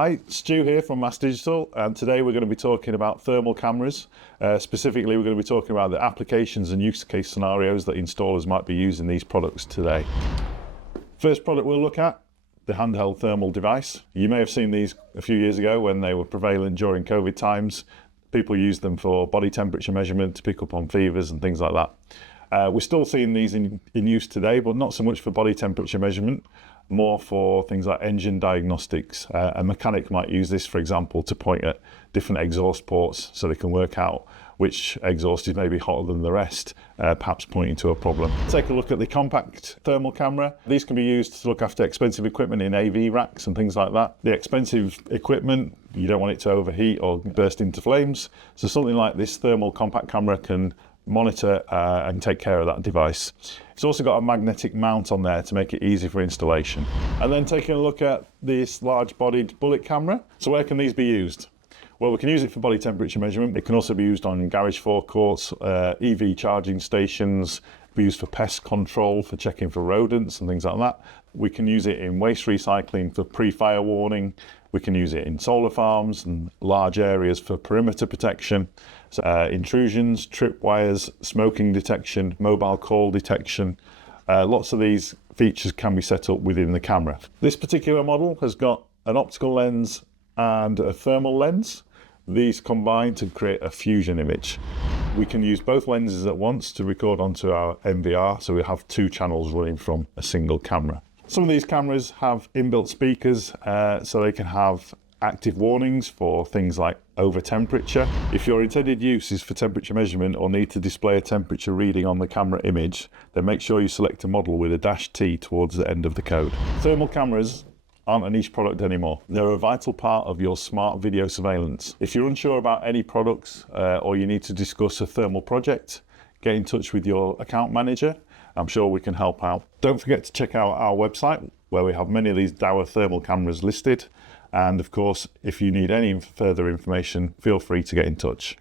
Hi, Stu here from Mass Digital, and today we're going to be talking about thermal cameras. Specifically, we're going to be talking about the applications and use case scenarios that installers might be using these products today. First product we'll look at, the handheld thermal device. You may have seen these a few years ago when they were prevalent during COVID times. People used them for body temperature measurement to pick up on fevers and things like that. We're still seeing these in use today, but not so much for body temperature measurement, more for things like engine diagnostics. A mechanic might use this, for example, to point at different exhaust ports so they can work out which exhaust is maybe hotter than the rest, perhaps pointing to a problem. Take a look at the compact thermal camera. These can be used to look after expensive equipment in AV racks and things like that. The expensive equipment, you don't want it to overheat or burst into flames. So something like this thermal compact camera can monitor and take care of that device. It's also got a magnetic mount on there to make it easy for installation. And then taking a look at this large bodied bullet camera. So where can these be used? Well, we can use it for body temperature measurement. It can also be used on garage forecourts, EV charging stations, be used for pest control, for checking for rodents and things like that. We can use it in waste recycling for pre-fire warning. We can use it in solar farms and large areas for perimeter protection. So, intrusions, tripwires, smoking detection, mobile call detection. Lots of these features can be set up within the camera. This particular model has got an optical lens and a thermal lens. These combine to create a fusion image. We can use both lenses at once to record onto our NVR, so we have two channels running from a single camera. Some of these cameras have inbuilt speakers, so they can have active warnings for things like over temperature. If your intended use is for temperature measurement or need to display a temperature reading on the camera image, then make sure you select a model with a -T towards the end of the code. Thermal cameras aren't a niche product anymore. They're a vital part of your smart video surveillance. If you're unsure about any products or you need to discuss a thermal project, get in touch with your account manager. I'm sure we can help out. Don't forget to check out our website where we have many of these Dower thermal cameras listed. And of course, if you need any further information, feel free to get in touch.